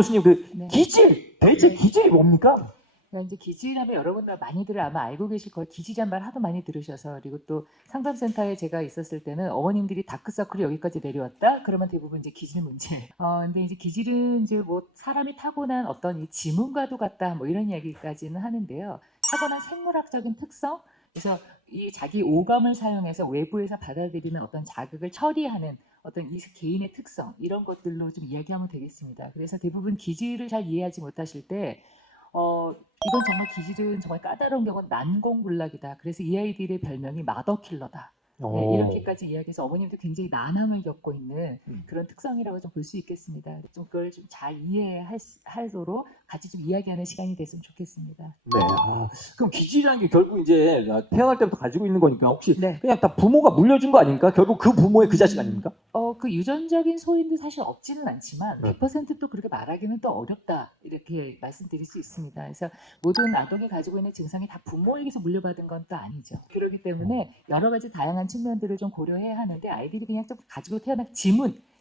교수님 그 네. 기질 대체 기질이 뭡니까? 그러니까 이제 기질하면 여러분들 많이들 아마 알고 계실 거예요. 기질이란 말 하도 많이 들으셔서. 그리고 또 상담센터에 제가 있었을 때는 어머님들이 다크서클이 여기까지 내려왔다? 그러면 대부분 이제 기질 문제. 근데 이제 기질은 이제 뭐 사람이 타고난 어떤 이 지문과도 같다 뭐 이런 이야기까지는 하는데요. 타고난 생물학적인 특성. 그래서 이 자기 오감을 사용해서 외부에서 받아들이는 어떤 자극을 처리하는 어떤 이 개인의 특성 이런 것들로 좀 이야기하면 되겠습니다. 그래서 대부분 기질을 잘 이해하지 못하실 때 이건 정말 기질은 정말 까다로운 경우는 난공불락이다. 그래서 이 아이들의 별명이 마더킬러다. 네, 이렇게까지 이야기해서 어머님도 굉장히 난항을 겪고 있는 그런 특성이라고 좀 볼 수 있겠습니다. 좀 그걸 좀 잘 이해하도록 같이 좀 이야기하는 시간이 됐으면 좋겠습니다. 네. 그럼 기질이라는 게 결국 이제 태어날 때부터 가지고 있는 거니까 혹시 네. 그냥 다 부모가 물려준 거 아닙니까? 결국 그 부모의 그 자식 아닙니까? 그 유전적인 소인도 사실 없지는 않지만 네. 100%또 그렇게 말하기는 또 어렵다 이렇게 말씀드릴 수 있습니다. 그래서 모든 아동이 가지고 있는 증상이 다 부모에게서 물려받은 건 또 아니죠. 그렇기 때문에 여러 가지 다양한 측면들을 좀 고려해야 하는데 아이들이 그냥 좀 가지고 태어난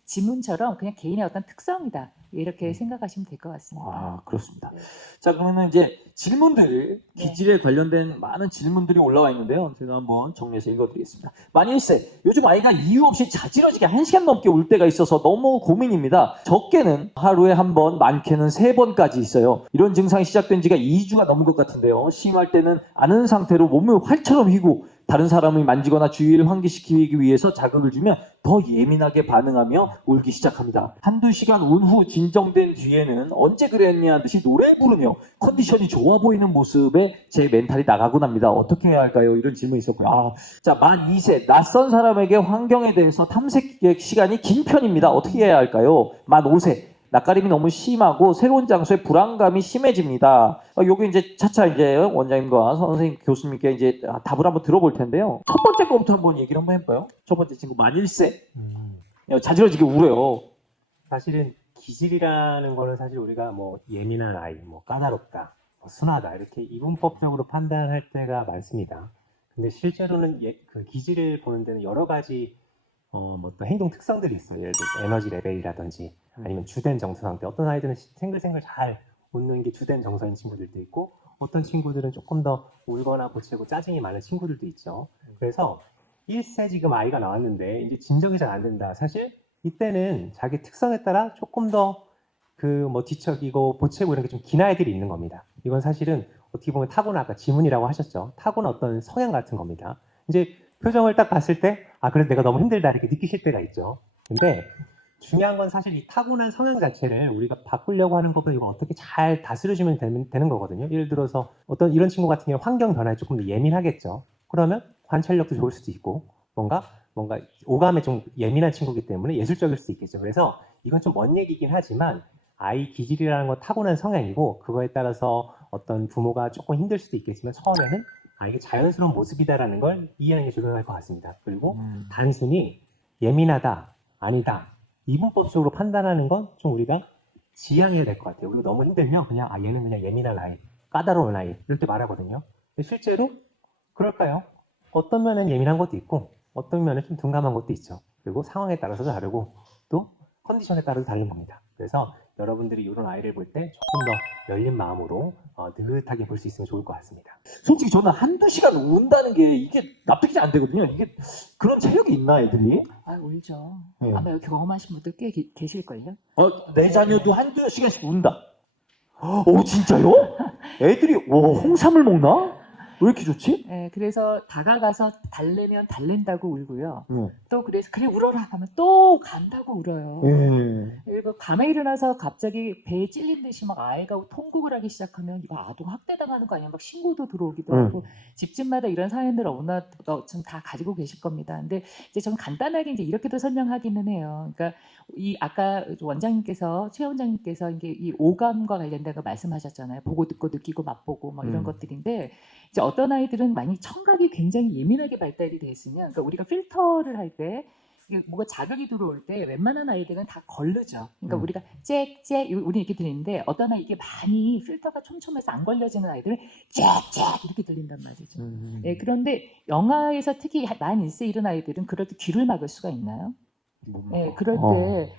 지문처럼 그냥 개인의 어떤 특성이다 이렇게 생각하시면 될 것 같습니다. 그렇습니다. 네. 자, 그러면 이제 질문들, 기질에 관련된 많은 질문들이 올라와 있는데요. 제가 한번 정리해서 읽어드리겠습니다. 만일세, 요즘 아이가 이유 없이 자지러지게 1시간 넘게 울 때가 있어서 너무 고민입니다. 적게는 하루에 한 번, 많게는 3번까지 있어요. 이런 증상이 시작된 지가 2주가 넘은 것 같은데요. 심할 때는 아는 상태로 몸을 활처럼 휘고 다른 사람을 만지거나 주위를 환기시키기 위해서 자극을 주면 더 예민하게 반응하며 울기 시작합니다. 한두 시간 운 후 진정된 뒤에는 언제 그랬냐 듯이 노래를 부르며 컨디션이 좋아 보이는 모습에 제 멘탈이 나가곤 합니다. 어떻게 해야 할까요? 이런 질문이 있었고요. 자, 만 2세 낯선 사람에게 환경에 대해서 탐색 시간이 긴 편입니다. 어떻게 해야 할까요? 만 5세 낯가림이 너무 심하고 새로운 장소에 불안감이 심해집니다. 요게 이제 차차 이제 원장님과 선생님 교수님께 이제 답을 한번 들어볼 텐데요. 첫 번째 거부터 한번 얘기를 한번 해볼까요? 첫 번째 친구 만 1세 자지러지게 울어요. 사실은 기질이라는 거는 사실 우리가 뭐 예민한 아이, 뭐 까다롭다, 뭐 순하다 이렇게 이분법적으로 판단할 때가 많습니다. 근데 실제로는 그 기질을 보는 데는 여러 가지 뭐 또 행동 특성들이 있어요. 예를 들어서 에너지 레벨이라든지 아니면 주된 정서 상태. 어떤 아이들은 생글생글 잘 웃는 게 주된 정서인 친구들도 있고 어떤 친구들은 조금 더 울거나 보채고 짜증이 많은 친구들도 있죠. 그래서 1세 지금 아이가 나왔는데 이제 진정이 잘 안 된다. 사실 이때는 자기 특성에 따라 조금 더 그 뭐 뒤척이고 보채고 이런 게 좀 긴 아이들이 있는 겁니다. 이건 사실은 어떻게 보면 타고난 아까 지문이라고 하셨죠. 타고난 어떤 성향 같은 겁니다. 이제 표정을 딱 봤을 때 그래도 내가 너무 힘들다 이렇게 느끼실 때가 있죠. 근데 중요한 건 사실 이 타고난 성향 자체를 우리가 바꾸려고 하는 것보다 이거 어떻게 잘 다스려주면 되는 거거든요. 예를 들어서 어떤 이런 친구 같은 경우 환경 변화에 조금 더 예민하겠죠. 그러면 관찰력도 좋을 수도 있고 뭔가 오감에 좀 예민한 친구이기 때문에 예술적일 수도 있겠죠. 그래서 이건 좀 먼 얘기긴 하지만 아이 기질이라는 건 타고난 성향이고 그거에 따라서 어떤 부모가 조금 힘들 수도 있겠지만 처음에는 이게 자연스러운 모습이다라는 걸 이해하는 게 중요할 것 같습니다. 그리고 단순히 예민하다, 아니다 이분법적으로 판단하는 건 좀 우리가 지양해야 될 것 같아요. 우리가 너무 힘들면 그냥 얘는 그냥 예민한 아이, 까다로운 아이 이렇게 말하거든요. 근데 실제로 그럴까요? 어떤 면은 예민한 것도 있고 어떤 면은 좀 둔감한 것도 있죠. 그리고 상황에 따라서 다르고 또 컨디션에 따라서 다른 겁니다. 그래서 여러분들이 이런 아이를 볼 때 조금 더 열린 마음으로 느긋하게 볼 수 있으면 좋을 것 같습니다. 솔직히 저는 한두 시간 운다는 게 이게 납득이 잘 안 되거든요. 이게 그런 체력이 있나 애들이? 울죠. 네. 아마 여기 경험하신 분들 꽤 계실걸요? 내 자녀도 한두 시간씩 운다. 오 진짜요? 애들이 홍삼을 먹나? 왜 이렇게 좋지? 네, 그래서 다가가서 달래면 달랜다고 울고요. 네. 또 그래서 그래 울어라 하면 또 간다고 울어요. 그리고 밤에 일어나서 갑자기 배에 찔린 듯이 막 아이가 통곡을 하기 시작하면 이거 아동 학대당하는 거 아니야? 막 신고도 들어오기도 하고 집집마다 이런 사연들을 어느 좀 다 가지고 계실 겁니다. 근데 이제 좀 간단하게 이제 이렇게도 설명하기는 해요. 그러니까 이 아까 원장님께서 최 원장님께서 이게 이 오감과 관련된 거 말씀하셨잖아요. 보고 듣고 느끼고 맛보고 뭐 이런 것들인데 이제 어떤 아이들은 많이 청각이 굉장히 예민하게 발달이 돼 있으면 그러니까 우리가 필터를 할 때 뭐가 자극이 들어올 때 웬만한 아이들은 다 걸르죠. 그러니까 우리가 짹짹 우리 이렇게 들리는데 어떤 아이 이게 많이 필터가 촘촘해서 안 걸려지는 아이들은 짹짹 이렇게 들린단 말이죠. 네, 그런데 영아에서 특히 만 1세 이런 아이들은 그럴 때 귀를 막을 수가 있나요? 네, 그럴 때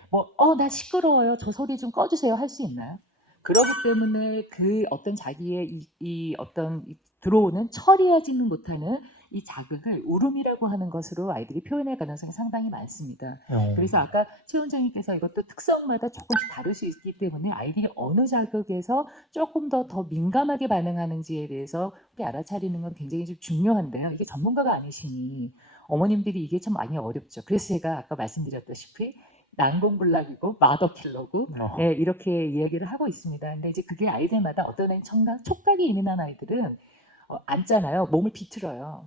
나 시끄러워요. 저 소리 좀 꺼주세요. 할 수 있나요? 그러기 때문에 그 어떤 자기의 이 어떤 들어오는 처리하지는 못하는 이 자극을 울음이라고 하는 것으로 아이들이 표현할 가능성이 상당히 많습니다. 그래서 아까 최 원장님께서 이것도 특성마다 조금씩 다를 수 있기 때문에 아이들이 어느 자극에서 조금 더 민감하게 반응하는지에 대해서 우리 알아차리는 건 굉장히 좀 중요한데요. 이게 전문가가 아니시니 어머님들이 이게 참 많이 어렵죠. 그래서 제가 아까 말씀드렸다시피 난공불락이고 마더킬러고 네, 이렇게 이야기를 하고 있습니다. 근데 이제 그게 아이들마다 어떤 애는 촉각이 예민한 아이들은 앉잖아요. 몸을 비틀어요.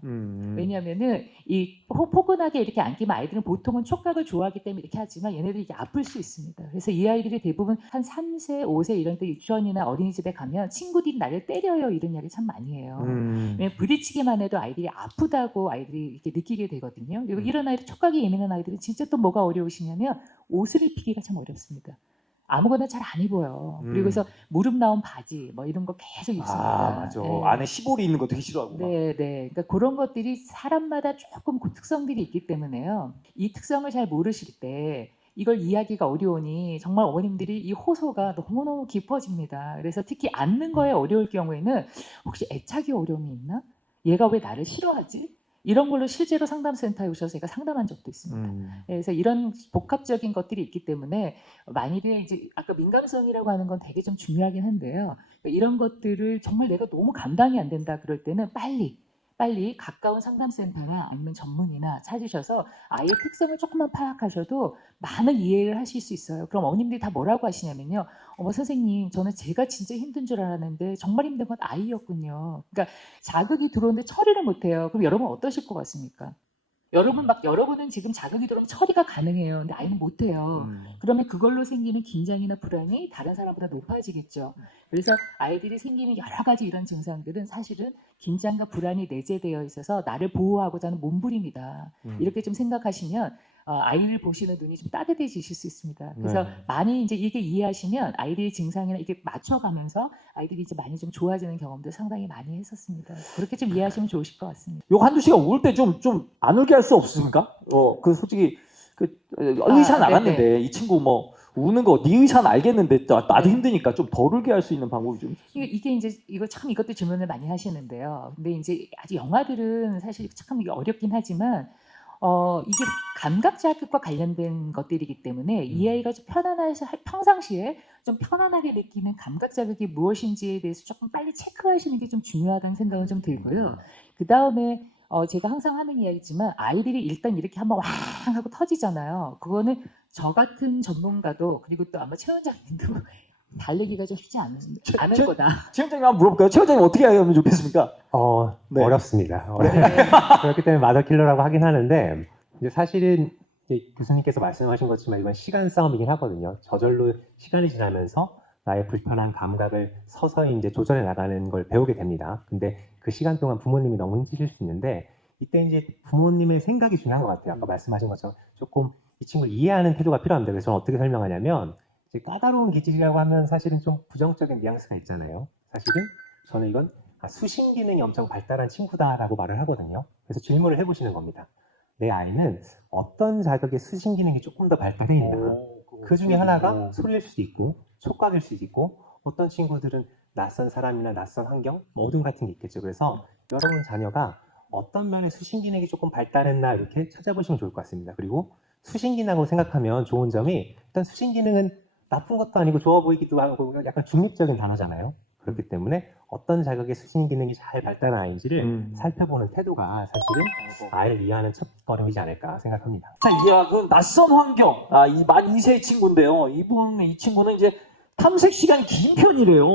왜냐하면은 이 포근하게 이렇게 안기면 아이들은 보통은 촉각을 좋아하기 때문에 이렇게 하지만 얘네들이 이게 아플 수 있습니다. 그래서 이 아이들이 대부분 한 3세, 5세 이런 때 유치원이나 어린이집에 가면 친구들이 나를 때려요 이런 이야기 참 많이 해요. 왜냐면 부딪히기만 해도 아이들이 아프다고 아이들이 이렇게 느끼게 되거든요. 그리고 이런 아이들 촉각이 예민한 아이들은 진짜 또 뭐가 어려우시냐면 옷을 입히기가 참 어렵습니다. 아무거나 잘 안 입어요. 그리고 그래서 무릎 나온 바지 뭐 이런 거 계속 입습니다. 맞아. 네. 안에 시볼이 있는 거 되게 싫어하고. 막. 네. 그러니까 그런 것들이 사람마다 조금 그 특성들이 있기 때문에요. 이 특성을 잘 모르실 때 이걸 이해하기가 어려우니 정말 어머님들이 이 호소가 너무너무 깊어집니다. 그래서 특히 앉는 거에 어려울 경우에는 혹시 애착이 어려움이 있나? 얘가 왜 나를 싫어하지? 이런 걸로 실제로 상담센터에 오셔서 제가 상담한 적도 있습니다. 그래서 이런 복합적인 것들이 있기 때문에 만일에 이제 아까 민감성이라고 하는 건 되게 좀 중요하긴 한데요. 이런 것들을 정말 내가 너무 감당이 안 된다 그럴 때는 빨리 가까운 상담센터나 아니면 전문의나 찾으셔서 아이의 특성을 조금만 파악하셔도 많은 이해를 하실 수 있어요. 그럼 어머님들이 다 뭐라고 하시냐면요. 어머 선생님 저는 제가 진짜 힘든 줄 알았는데 정말 힘든 건 아이였군요. 그러니까 자극이 들어오는데 처리를 못해요. 그럼 여러분 어떠실 것 같습니까? 여러분은 지금 자극이 들어오면 처리가 가능해요. 근데 아이는 못해요. 그러면 그걸로 생기는 긴장이나 불안이 다른 사람보다 높아지겠죠. 그래서 아이들이 생기는 여러 가지 이런 증상들은 사실은 긴장과 불안이 내재되어 있어서 나를 보호하고자 하는 몸부림이다. 이렇게 좀 생각하시면 아이를 보시는 눈이 좀 따뜻해지실 수 있습니다. 그래서 많이 이제 이게 이해하시면 아이들의 증상이나 이게 맞춰가면서 아이들이 이제 많이 좀 좋아지는 경험도 상당히 많이 했었습니다. 그렇게 좀 이해하시면 좋으실 것 같습니다. 요 한두 시간 울 때 좀 안 울게 할 수 없습니까? 그 솔직히 의사 나갔는데 네네. 이 친구 뭐 우는 거 네 의사는 알겠는데 나도 힘드니까 좀 덜 울게 할 수 있는 방법이 좀 있어요. 이게 이제 이것도 질문을 많이 하시는데요. 근데 이제 아주 영화들은 사실 참 이게 어렵긴 하지만 이게 감각 자극과 관련된 것들이기 때문에 이 아이가 좀 평상시에 좀 편안하게 느끼는 감각 자극이 무엇인지에 대해서 조금 빨리 체크하시는 게 좀 중요하다는 생각은 좀 들고요. 그 다음에 제가 항상 하는 이야기지만 아이들이 일단 이렇게 한번 왕 하고 터지잖아요. 그거는 저 같은 전문가도 그리고 또 아마 최 원장님도 달래기가 좀 쉽지 않을 거다. 최 원장님 한번 물어볼까요? 최 원장님 어떻게 하면 좋겠습니까? 네. 어렵습니다. 네. 그렇기 때문에 마더킬러라고 하긴 하는데 이제 사실은 이제 교수님께서 말씀하신 것처럼 이건 시간 싸움이긴 하거든요. 저절로 시간이 지나면서 나의 불편한 감각을 서서히 이제 조절해 나가는 걸 배우게 됩니다. 근데 그 시간 동안 부모님이 너무 힘드실 수 있는데 이때 이제 부모님의 생각이 중요한 것 같아요. 아까 말씀하신 것처럼 조금 이 친구를 이해하는 태도가 필요합니다. 그래서 저는 어떻게 설명하냐면 이제 까다로운 기질이라고 하면 사실은 좀 부정적인 뉘앙스가 있잖아요. 사실은 저는 이건 수신 기능이 엄청 발달한 친구다라고 말을 하거든요. 그래서 질문을 해보시는 겁니다. 내 아이는 어떤 자극의 수신 기능이 조금 더 발달해 있나? 그 중에 하나가 소리일 수도 있고 촉각일 수도 있고 어떤 친구들은 낯선 사람이나 낯선 환경, 어둠 같은 게 있겠죠. 그래서 여러분 자녀가 어떤 면에 수신 기능이 조금 발달했나 이렇게 찾아보시면 좋을 것 같습니다. 그리고 수신 기능으로 생각하면 좋은 점이 일단 수신 기능은 나쁜 것도 아니고 좋아 보이기도 하고 약간 중립적인 단어잖아요. 그렇기 때문에 어떤 자극의 수신 기능이 잘 발달한 아이인지를 살펴보는 태도가 사실은 아이를 이해하는 첫걸음이지 않을까 생각합니다. 자, 그 낯선 환경, 이 만 2세 친구인데요. 이 친구는 이제 탐색 시간이 긴 편이래요.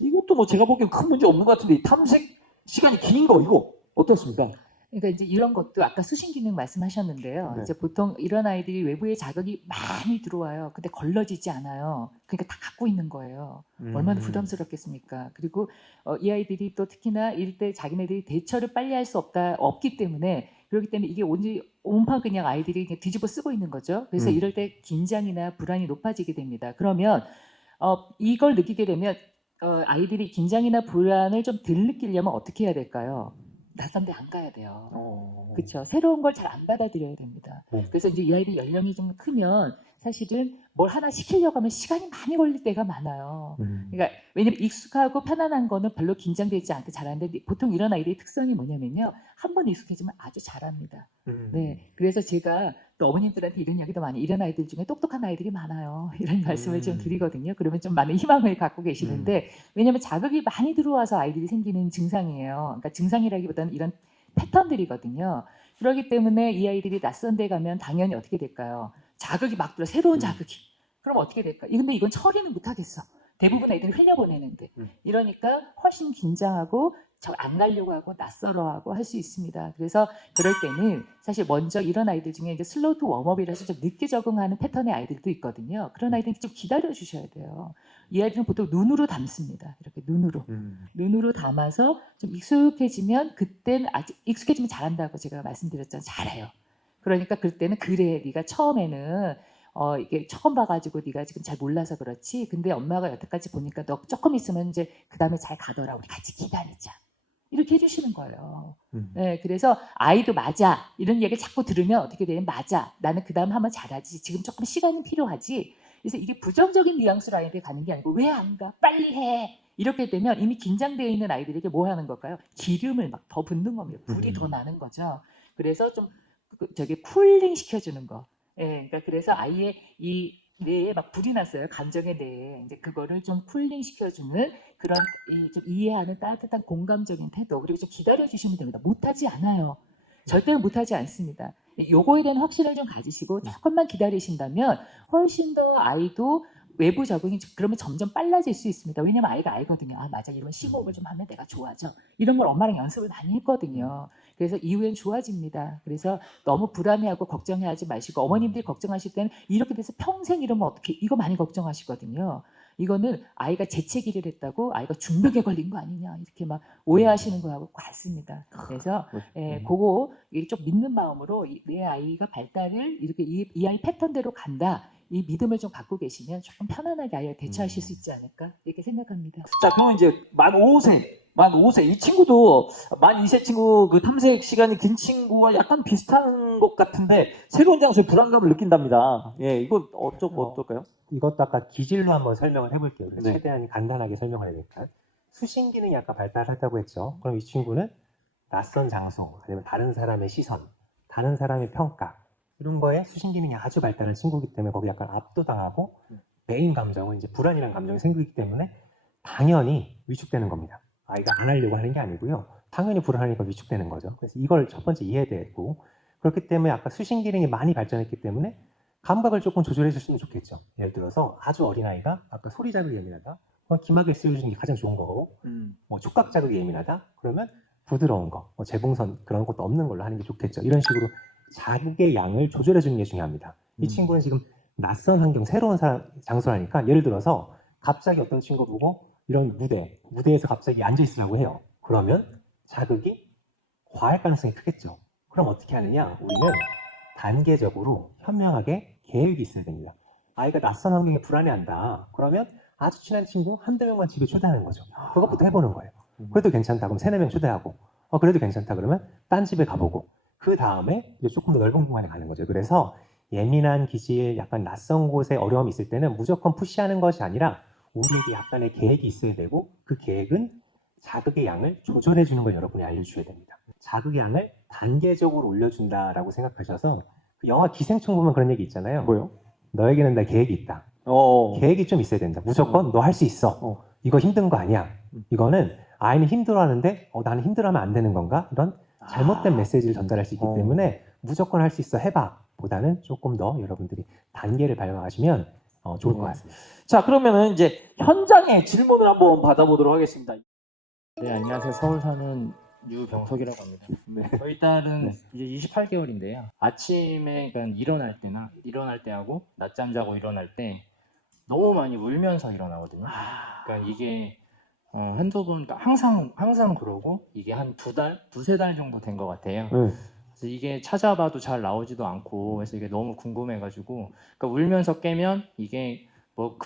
이것도 뭐 제가 보기엔 큰 문제 없는 것 같은데, 탐색 시간이 긴 거, 이거 어떻습니까? 그러니까 이제 이런 것도 아까 수신 기능 말씀하셨는데요. 네. 이제 보통 이런 아이들이 외부의 자극이 많이 들어와요. 근데 걸러지지 않아요. 그러니까 다 갖고 있는 거예요. 얼마나 부담스럽겠습니까? 그리고 이 아이들이 또 특히나 이럴 때 자기네들이 대처를 빨리 할 수 없기 때문에 그렇기 때문에 이게 온판 그냥 아이들이 그냥 뒤집어 쓰고 있는 거죠. 그래서 이럴 때 긴장이나 불안이 높아지게 됩니다. 그러면 이걸 느끼게 되면 아이들이 긴장이나 불안을 좀 덜 느끼려면 어떻게 해야 될까요? 낯선 데 안 가야 돼요. 어. 그렇죠. 새로운 걸 잘 안 받아들여야 됩니다. 그래서 이제 이 아이들 연령이 좀 크면 사실은 뭘 하나 시키려고 하면 시간이 많이 걸릴 때가 많아요. 그러니까 왜냐면 익숙하고 편안한 거는 별로 긴장되지 않게 잘하는데 보통 이런 아이들의 특성이 뭐냐면요. 한 번 익숙해지면 아주 잘합니다. 네. 그래서 제가 또 어머님들한테 이런 이야기도 많이 이런 아이들 중에 똑똑한 아이들이 많아요. 이런 말씀을 좀 드리거든요. 그러면 좀 많은 희망을 갖고 계시는데 왜냐면 자극이 많이 들어와서 아이들이 생기는 증상이에요. 그러니까 증상이라기보다는 이런 패턴들이거든요. 그렇기 때문에 이 아이들이 낯선 데 가면 당연히 어떻게 될까요? 자극이 막 들어 새로운 자극이. 그럼 어떻게 될까? 근데 이건 처리는 못 하겠어. 대부분 애들이 흘려보내는데. 이러니까 훨씬 긴장하고 안 가려고 하고 낯설어하고 할 수 있습니다. 그래서 그럴 때는 사실 먼저 이런 아이들 중에 이제 슬로우 투 웜업이라서 좀 늦게 적응하는 패턴의 아이들도 있거든요. 그런 아이들은 좀 기다려 주셔야 돼요. 이 아이들은 보통 눈으로 담습니다. 이렇게 눈으로 담아서 좀 익숙해지면 그땐 아직 익숙해지면 잘한다고 제가 말씀드렸잖아요. 잘해요. 그러니까 그때는 그래 네가 처음에는 이게 처음 봐가지고 네가 지금 잘 몰라서 그렇지. 근데 엄마가 여태까지 보니까 너 조금 있으면 이제 그 다음에 잘 가더라. 우리 같이 기다리자. 이렇게 해주시는 거예요. 네, 그래서 아이도 맞아. 이런 얘기를 자꾸 들으면 어떻게 되냐면 맞아. 나는 그 다음 하면 잘하지. 지금 조금 시간이 필요하지. 그래서 이게 부정적인 뉘앙스로 아이한테 가는 게 아니고 왜 안 가? 빨리 해. 이렇게 되면 이미 긴장되어 있는 아이들에게 뭐 하는 걸까요? 기름을 막 더 붓는 겁니다. 불이 더 나는 거죠. 그래서 좀 저기 쿨링 시켜주는 거. 예, 그러니까 그래서 아이의 이 뇌에 막 불이 났어요. 감정의 뇌에. 이제 그거를 좀 쿨링 시켜주는 그런 좀 이해하는 따뜻한 공감적인 태도. 그리고 좀 기다려주시면 됩니다. 못하지 않아요. 절대로 못하지 않습니다. 요거에 대한 확신을 좀 가지시고 조금만 기다리신다면 훨씬 더 아이도 외부 적응이 그러면 점점 빨라질 수 있습니다. 왜냐면 아이가 알거든요. 아 맞아 이런 심호흡을 좀 하면 내가 좋아져. 이런 걸 엄마랑 연습을 많이 했거든요. 그래서 이후엔 좋아집니다. 그래서 너무 불안해하고 걱정해하지 마시고 어머님들이 걱정하실 때는 이렇게 돼서 평생 이러면 어떻게 이거 많이 걱정하시거든요. 이거는 아이가 재채기를 했다고 아이가 중병에 걸린 거 아니냐 이렇게 막 오해하시는 거하고 같습니다. 그래서 그거 좀 믿는 마음으로 내 아이가 발달을 이렇게 이 아이 패턴대로 간다. 이 믿음을 좀 갖고 계시면 조금 편안하게 아이와 대처하실 수 있지 않을까 이렇게 생각합니다. 자, 그러면 이제 만 5세 이 친구도 만 2세 친구 그 탐색 시간이 긴 친구와 약간 비슷한 것 같은데 새로운 장소에 불안감을 느낀답니다. 예, 이거 어떨까요? 이것도 아까 기질로 한번 설명을 해볼게요. 그래서 네. 최대한 간단하게 설명을 해야니까 수신 기능이 아까 발달하다고 했죠. 그럼 이 친구는 낯선 장소, 아니면 다른 사람의 시선, 다른 사람의 평가 이런 거에 수신 기능이 아주 발달한 친구이기 때문에 거기 약간 압도당하고 메인 감정은 이제 불안이라는 감정이 생기기 때문에 당연히 위축되는 겁니다. 아이가 안 하려고 하는 게 아니고요. 당연히 불안하니까 위축되는 거죠. 그래서 이걸 첫 번째 이해되고 그렇기 때문에 아까 수신 기능이 많이 발전했기 때문에 감각을 조금 조절해 주시면 좋겠죠. 예를 들어서 아주 어린아이가 아까 소리 자극이 예민하다. 기막을 씌워주는 게 가장 좋은 거고 뭐 촉각 자극이 예민하다. 그러면 부드러운 거, 재봉선 그런 것도 없는 걸로 하는 게 좋겠죠. 이런 식으로 자극의 양을 조절해 주는 게 중요합니다. 이 친구는 지금 낯선 환경, 새로운 장소라니까 예를 들어서 갑자기 어떤 친구 보고 이런 무대에서 갑자기 앉아 있으라고 해요. 그러면 자극이 과할 가능성이 크겠죠. 그럼 어떻게 하느냐? 우리는 단계적으로 현명하게 계획이 있어야 됩니다. 아이가 낯선 환경에 불안해한다. 그러면 아주 친한 친구 한두 명만 집에 초대하는 거죠. 그것부터 해보는 거예요. 그래도 괜찮다. 그럼 3-4명 초대하고 그래도 괜찮다. 그러면 딴 집에 가보고 그 다음에 이제 조금 더 넓은 공간에 가는 거죠. 그래서 예민한 기질, 약간 낯선 곳에 어려움이 있을 때는 무조건 푸시하는 것이 아니라 우리에게 약간의 계획이 있어야 되고 그 계획은 자극의 양을 조절해 주는 걸 여러분이 알려주셔야 됩니다. 자극의 양을 단계적으로 올려준다라고 생각하셔서 그 영화 기생충 보면 그런 얘기 있잖아요. 뭐요? 너에게는 내 계획이 있다. 계획이 좀 있어야 된다. 무조건 너 할 수 있어. 이거 힘든 거 아니야. 이거는 아이는 힘들어하는데 나는 힘들어하면 안 되는 건가? 이런 잘못된 메시지를 전달할 수 있기 때문에 무조건 할 수 있어 해봐 보다는 조금 더 여러분들이 단계를 밟아가시면 좋을 것 같습니다. 자, 그러면은 이제 현장의 질문을 한번 받아보도록 하겠습니다. 네, 안녕하세요. 서울 사는 유병석이라고 합니다. 네. 저희 딸은 이제 28개월인데요. 아침에 그러니까 일어날 때하고 낮잠 자고 일어날 때 너무 많이 울면서 일어나거든요. 그러니까 이게 한두 번, 그러니까 항상 그러고 이게 한 두세 달 정도 된 것 같아요. 그래서 이게 찾아봐도 잘 나오지도 않고 그래서 이게 너무 궁금해가지고 그러니까 울면서 깨면 이게 뭐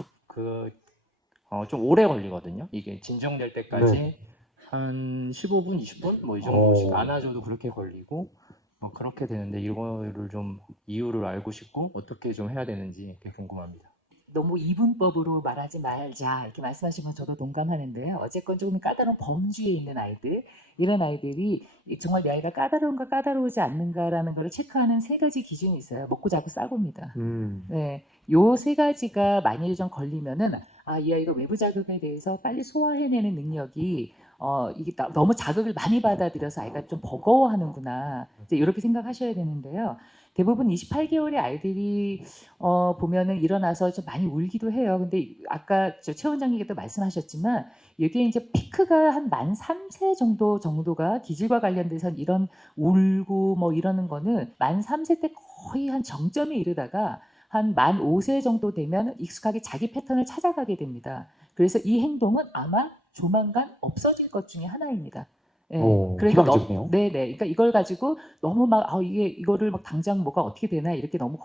좀 오래 걸리거든요. 이게 진정될 때까지 한 15분, 20분 뭐 이 정도씩 안아줘도 그렇게 걸리고 뭐 그렇게 되는데 이거를 좀 이유를 알고 싶고 어떻게 좀 해야 되는지 그게 궁금합니다. 너무 이분법으로 말하지 말자 이렇게 말씀하시면 저도 동감하는데요. 어쨌건 조금 까다로운 범주에 있는 아이들, 이런 아이들이 정말 내 아이가 까다로운가 까다로우지 않는가라는 걸 체크하는 세 가지 기준이 있어요. 먹고 자고 싸고입니다. 네, 요 세 가지가 만일 좀 걸리면은 이 아이가 외부 자극에 대해서 빨리 소화해내는 능력이 이게 너무 자극을 많이 받아들여서 아이가 좀 버거워하는구나. 이제 이렇게 생각하셔야 되는데요. 대부분 28개월의 아이들이 보면은 일어나서 좀 많이 울기도 해요. 근데 아까 최 원장님께도 말씀하셨지만 이게 이제 피크가 한 만 3세 정도가 기질과 관련돼서 이런 울고 뭐 이러는 거는 만 3세 때 거의 한 정점에 이르다가 한 만 5세 정도 되면 익숙하게 자기 패턴을 찾아가게 됩니다. 그래서 이 행동은 아마 조만간 없어질 것 중에 하나입니다. 예, 그러니까 희망적이네요. 네네. 그러니까 이걸 가지고 너무 막 이거를 막 당장 뭐가 어떻게 되나 이렇게 너무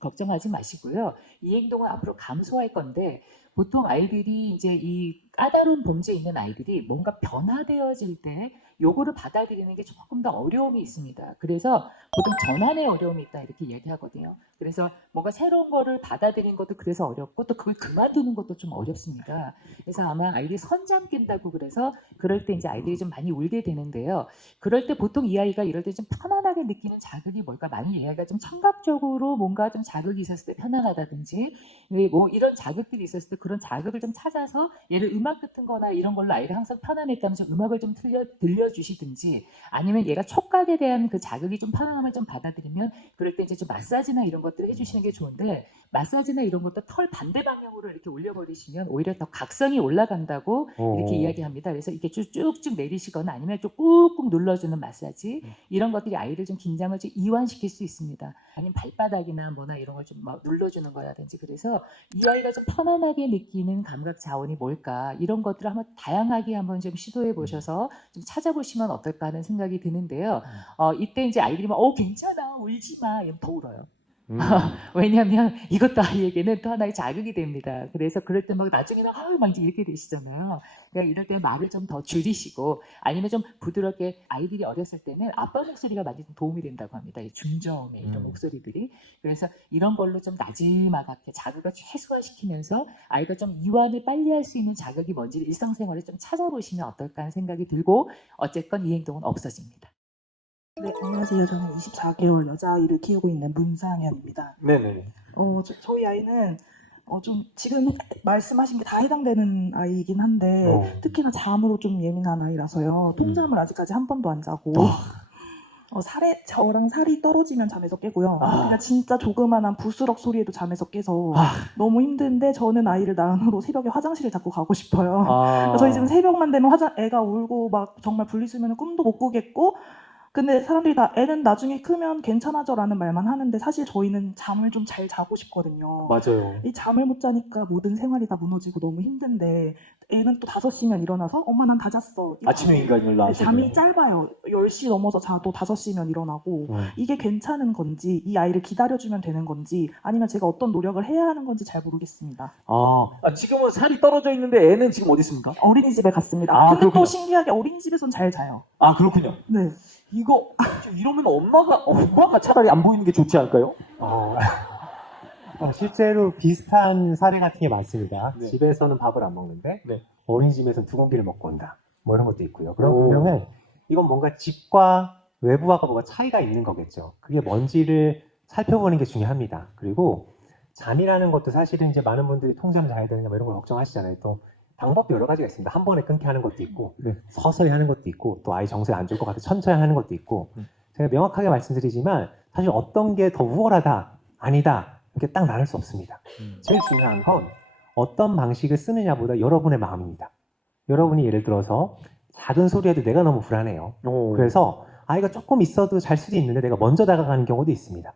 걱정하지 마시고요. 이 행동은 앞으로 감소할 건데 보통 아이들이 이제 이 까다로운 범죄에 있는 아이들이 뭔가 변화되어질 때 요거를 받아들이는 게 조금 더 어려움이 있습니다. 그래서 보통 전환의 어려움이 있다 이렇게 얘기하거든요. 그래서 뭔가 새로운 거를 받아들이는 것도 그래서 어렵고 또 그걸 그만두는 것도 좀 어렵습니다. 그래서 아마 아이들이 선잠 깬다고 그래서 그럴 때 이제 아이들이 좀 많이 울게 되는데요. 그럴 때 보통 이 아이가 이럴 때 좀 편안하게 느끼는 자극이 뭘까? 만약 이 아이가 좀 청각적으로 뭔가 좀 자극이 있었을 때 편안하다든지 뭐 이런 자극들이 있었을 때 그런 자극을 좀 찾아서 얘를 음악 같은 거나 이런 걸로 아이가 항상 편안했다면 좀 음악을 좀 들려주시든지 아니면 얘가 촉각에 대한 그 자극이 좀 편안함을 좀 받아들이면 그럴 때 이제 좀 마사지나 이런 것들을 해주시는 게 좋은데 마사지나 이런 것도 털 반대 방향으로 이렇게 올려버리시면 오히려 더 각성이 올라간다고 이렇게 이야기합니다. 그래서 이렇게 쭉쭉 내리시거나 아니면 좀 꾹꾹 눌러주는 마사지 이런 것들이 아이를 좀 긴장을 좀 이완시킬 수 있습니다. 아니면 발바닥이나 뭐나 이런 걸 좀 막 눌러주는 거라든지 그래서 이 아이가 좀 편안하게 느끼는 감각 자원이 뭘까 이런 것들을 한번 다양하게 한번 좀 시도해 보셔서 좀 찾아보시면 어떨까 하는 생각이 드는데요. 이때 이제 아이들이 막 괜찮아 울지 마 이러면 더 울어요. 왜냐하면 이것도 아이에게는 또 하나의 자극이 됩니다. 그래서 그럴 때 막 나중에는 막 이제 이렇게 되시잖아요. 그러니까 이럴 때 말을 좀 더 줄이시고 아니면 좀 부드럽게 아이들이 어렸을 때는 아빠 목소리가 많이 좀 도움이 된다고 합니다. 이 중저음의 이런 목소리들이. 그래서 이런 걸로 좀 나지막하게 자극을 최소화시키면서 아이가 좀 이완을 빨리 할 수 있는 자극이 뭔지 일상생활에 좀 찾아보시면 어떨까 하는 생각이 들고 어쨌건 이 행동은 없어집니다. 네, 안녕하세요. 저는 24개월 여자아이를 키우고 있는 문상현입니다. 네네. 저희 아이는 좀 지금 말씀하신 게 다 해당되는 아이이긴 한데 특히나 잠으로 좀 예민한 아이라서요. 통잠을 아직까지 한 번도 안 자고 저랑 살이 떨어지면 잠에서 깨고요. 그러니까 진짜 조그만한 부스럭 소리에도 잠에서 깨서 너무 힘든데 저는 아이를 낳은 후로 새벽에 화장실을 자꾸 가고 싶어요. 저희 지금 새벽만 되면 애가 울고 막 정말 분리수면은 꿈도 못 꾸겠고 근데 사람들이 다 애는 나중에 크면 괜찮아져라는 말만 하는데 사실 저희는 잠을 좀 잘 자고 싶거든요. 맞아요. 이 잠을 못 자니까 모든 생활이 다 무너지고 너무 힘든데 애는 또 5시면 일어나서 엄마 난 다 잤어. 아침에 인간을 낳으시고 잠이 짧아요. 10시 넘어서 자도 5시면 일어나고 이게 괜찮은 건지 이 아이를 기다려주면 되는 건지 아니면 제가 어떤 노력을 해야 하는 건지 잘 모르겠습니다. 지금은 살이 떨어져 있는데 애는 지금 어디 있습니까? 어린이집에 갔습니다. 근데 그렇군요. 또 신기하게 어린이집에선 잘 자요. 그렇군요. 네. 이러면 엄마가 차라리 안 보이는 게 좋지 않을까요? 실제로 비슷한 사례 같은 게 많습니다. 네. 집에서는 밥을 안 먹는데 네. 어린이집에서는 2공기를 먹고 온다. 뭐 이런 것도 있고요. 그러면 이건 뭔가 집과 외부와가 뭔가 차이가 있는 거겠죠. 그게 뭔지를 살펴보는 게 중요합니다. 그리고 잠이라는 것도 사실은 이제 많은 분들이 통잠을 자야 되느냐 뭐 이런 걸 걱정하시잖아요. 또 방법도 여러 가지가 있습니다. 한 번에 끊게 하는 것도 있고 서서히 하는 것도 있고 또 아이 정서에 안 좋을 것 같아 천천히 하는 것도 있고 제가 명확하게 말씀드리지만 사실 어떤 게 더 우월하다 아니다 이렇게 딱 나눌 수 없습니다. 제일 중요한 건 어떤 방식을 쓰느냐보다 여러분의 마음입니다. 여러분이 예를 들어서 작은 소리에도 내가 너무 불안해요. 그래서 아이가 조금 있어도 잘 수도 있는데 내가 먼저 다가가는 경우도 있습니다.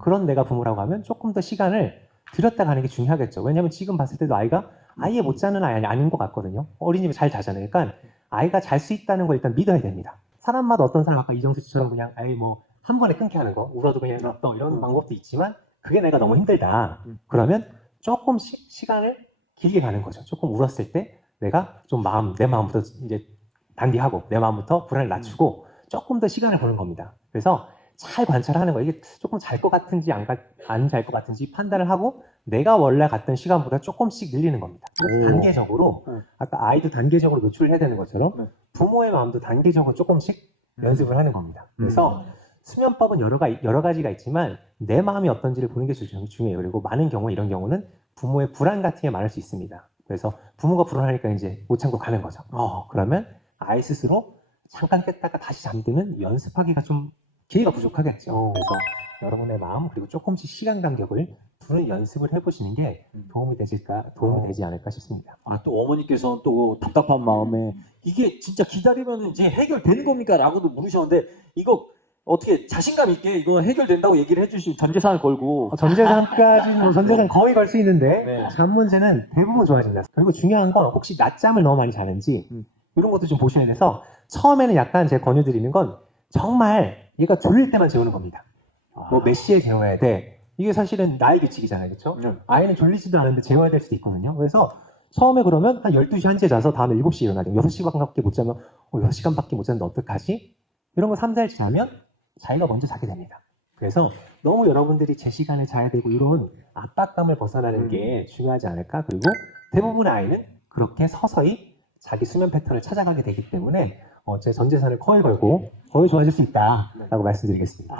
그런 내가 부모라고 하면 조금 더 시간을 들였다 가는 게 중요하겠죠. 왜냐하면 지금 봤을 때도 아이가 아예 못 자는 아이 아닌 것 같거든요. 어린이집에 잘 자잖아요. 그러니까 아이가 잘 수 있다는 걸 일단 믿어야 됩니다. 사람마다 어떤 사람 아까 이정수 씨처럼 그냥 아이 뭐 한 번에 끊게 하는 거 울어도 그냥 울었던 이런 방법도 있지만 그게 내가 너무 힘들다. 그러면 조금씩 시간을 길게 가는 거죠. 조금 울었을 때 내가 좀 내 마음부터 이제 단디하고 내 마음부터 불안을 낮추고 조금 더 시간을 보는 겁니다. 그래서 잘 관찰하는 거예요. 이게 조금 잘 것 같은지 안 잘 것 같은지 판단을 하고 내가 원래 갔던 시간보다 조금씩 늘리는 겁니다. 단계적으로 아까 아이도 단계적으로 노출해야 되는 것처럼 부모의 마음도 단계적으로 조금씩 연습을 하는 겁니다. 그래서 수면법은 여러 가지가 있지만 내 마음이 어떤지를 보는 게 중요해요. 그리고 많은 경우 이런 경우는 부모의 불안 같은 게 많을 수 있습니다. 그래서 부모가 불안하니까 이제 못 참고 가는 거죠. 그러면 아이 스스로 잠깐 깼다가 다시 잠들면 연습하기가 좀 기회가 부족하겠죠. 그래서 여러분의 마음 그리고 조금씩 시간 간격을 두는 연습을 해보시는 게 도움이 되지 않을까 싶습니다. 또 어머니께서는 또 답답한 마음에 이게 진짜 기다리면 이제 해결되는 겁니까? 라고도 물으셨는데 이거 어떻게 자신감 있게 이거 해결된다고 얘기를 해주시고 전 재산을 걸고 전재산까지는 전재산 거의 걸 수 있는데 네. 잠 문제는 대부분 좋아진다. 그리고 중요한 건 혹시 낮잠을 너무 많이 자는지 이런 것도 좀 보셔야 돼서 처음에는 약간 제가 권유드리는 건 정말 얘가 졸릴 때만 재우는 겁니다. 뭐 몇 시에 재워야 돼. 이게 사실은 나의 규칙이잖아요. 그렇죠? 아이는 졸리지도 않은데 재워야 될 수도 있거든요. 그래서 처음에 그러면 한 12시 1시에 자서 다음에 7시에 일어나야 돼요. 6시간밖에 못 자면 6시간밖에 못 자는데 어떡하지? 이런 거 3, 4일 자면 자기가 먼저 자게 됩니다. 그래서 너무 여러분들이 제 시간에 자야 되고 이런 압박감을 벗어나는 게 중요하지 않을까. 그리고 대부분의 아이는 그렇게 서서히 자기 수면 패턴을 찾아가게 되기 때문에 제 전 재산을 거의 걸고 거의 좋아질 수 있다라고 말씀드리겠습니다.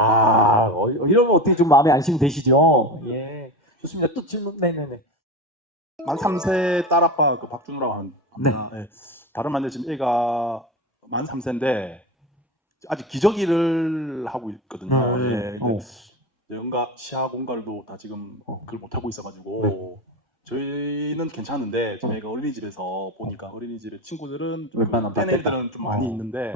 이러면 어떻게 좀 마음에 안심이 되시죠? 예, 좋습니다. 또 질문, 네네네. 만 3세 딸아빠 그 박준우라고 합니다. 네. 다름 아니라 지금 애가 만 3세인데 아직 기저귀를 하고 있거든요. 예. 뭔가 시야 공갈도 다 지금 그걸 못 하고 있어가지고 저희는 괜찮은데 지금 애가 어린이집에서 보니까 어린이집에 친구들은 좀 웬만하면 뺀 받겠다. 애들은 좀 많이 있는데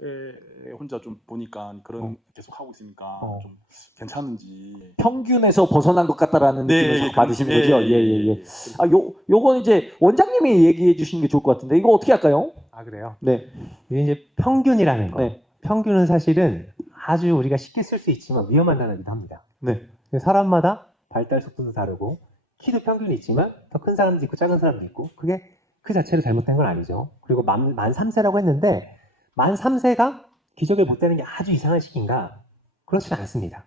애 혼자 좀 보니까 그런 계속 하고 있으니까 좀 괜찮은지. 평균에서 벗어난 것 같다라는 느낌을 자꾸 받으시는 거죠? 예. 예. 요건 이제 원장님이 얘기해 주시는 게 좋을 것 같은데 이거 어떻게 할까요? 그래요? 네. 이게 이제 평균이라는 거. 네. 평균은 사실은 아주 우리가 쉽게 쓸 수 있지만 위험한 단어이기도 합니다. 네. 사람마다 발달 속도도 다르고 키도 평균이 있지만 더 큰 사람도 있고 작은 사람도 있고 그게 그 자체로 잘못된 건 아니죠. 그리고 만 3세라고 했는데 만 3세가 기저귀를 못 대는 게 아주 이상한 시기인가? 그렇지는 않습니다.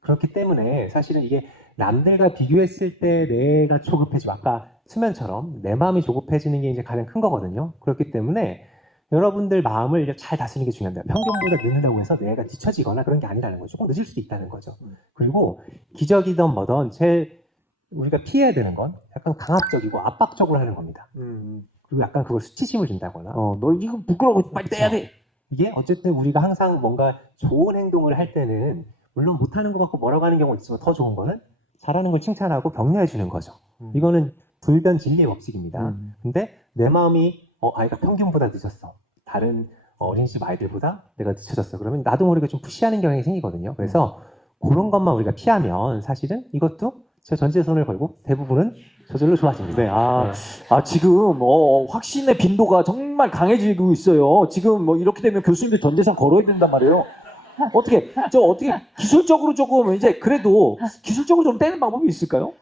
그렇기 때문에 사실은 이게 남들과 비교했을 때 내가 조급해지고 아까 수면처럼 내 마음이 조급해지는 게 이제 가장 큰 거거든요. 그렇기 때문에 여러분들 마음을 이제 잘 다스리는 게 중요합니다. 평균보다 늦는다고 해서 내가 뒤처지거나 그런 게 아니라는 거죠. 조금 늦을 수도 있다는 거죠. 그리고 기저귀든 뭐든 제일 우리가 피해야 되는 건 약간 강압적이고 압박적으로 하는 겁니다. 그리고 약간 그걸 수치심을 준다거나 너 이거 부끄러워 빨리 떼야 돼. 이게 어쨌든 우리가 항상 뭔가 좋은 행동을 할 때는 물론 못하는 거 갖고 뭐라고 하는 경우가 있지만 더 좋은 거는 잘하는 걸 칭찬하고 격려해 주는 거죠. 이거는 불변 진리의 법칙입니다. 근데 내 마음이 아이가 평균보다 늦었어. 다른 어린이집 아이들보다 내가 늦춰졌어. 그러면 나도 모르게 좀 푸시하는 경향이 생기거든요. 그래서 그런 것만 우리가 피하면 사실은 이것도 제 전재산을 걸고 대부분은 저절로 좋아집니다. 네, 지금 확신의 빈도가 정말 강해지고 있어요. 지금 뭐 이렇게 되면 교수님들 전 재산 걸어야 된단 말이에요. 어떻게 기술적으로 조금 이제 그래도 기술적으로 좀 떼는 방법이 있을까요?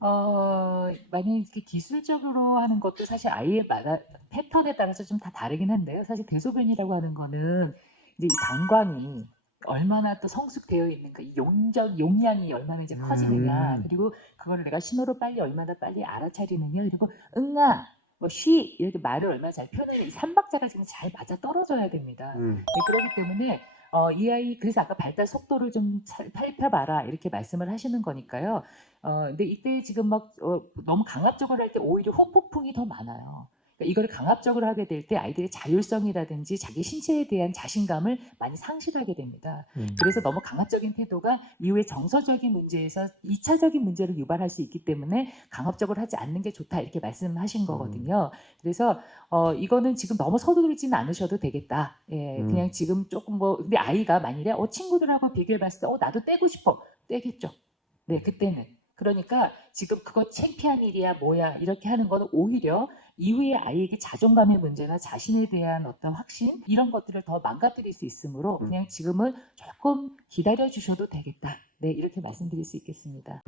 만약에 이렇게 기술적으로 하는 것도 사실 아이마다 패턴에 따라서 좀 다 다르긴 한데요. 사실 대소변이라고 하는 거는 이제 이 방광이 얼마나 또 성숙되어 있는가, 이 용량이 얼마나 이제 커지느냐, 그리고 그거를 내가 신호로 빨리 얼마나 빨리 알아차리느냐, 그리고 응아, 뭐 쉬 이렇게 말을 얼마나 잘 표현하는 이 삼박자가 지금 잘 맞아 떨어져야 됩니다. 네, 그렇기 때문에 이 아이 그래서 아까 발달 속도를 좀 살펴봐라 이렇게 말씀을 하시는 거니까요. 근데 이때 지금 막 너무 강압적으로 할 때 오히려 후폭풍이 더 많아요. 그러니까 이걸 강압적으로 하게 될 때 아이들의 자율성이라든지 자기 신체에 대한 자신감을 많이 상실하게 됩니다. 그래서 너무 강압적인 태도가 이후에 정서적인 문제에서 2차적인 문제를 유발할 수 있기 때문에 강압적으로 하지 않는 게 좋다 이렇게 말씀하신 거거든요. 그래서 이거는 지금 너무 서두르지는 않으셔도 되겠다. 예, 그냥 지금 조금 근데 아이가 만일에 친구들하고 비교해 봤을 때 나도 떼고 싶어. 떼겠죠. 네, 그때는. 그러니까 지금 그거 창피한 일이야 뭐야 이렇게 하는 거는 오히려 이후에 아이에게 자존감의 문제나 자신에 대한 어떤 확신 이런 것들을 더 망가뜨릴 수 있으므로 그냥 지금은 조금 기다려 주셔도 되겠다. 네, 이렇게 말씀드릴 수 있겠습니다.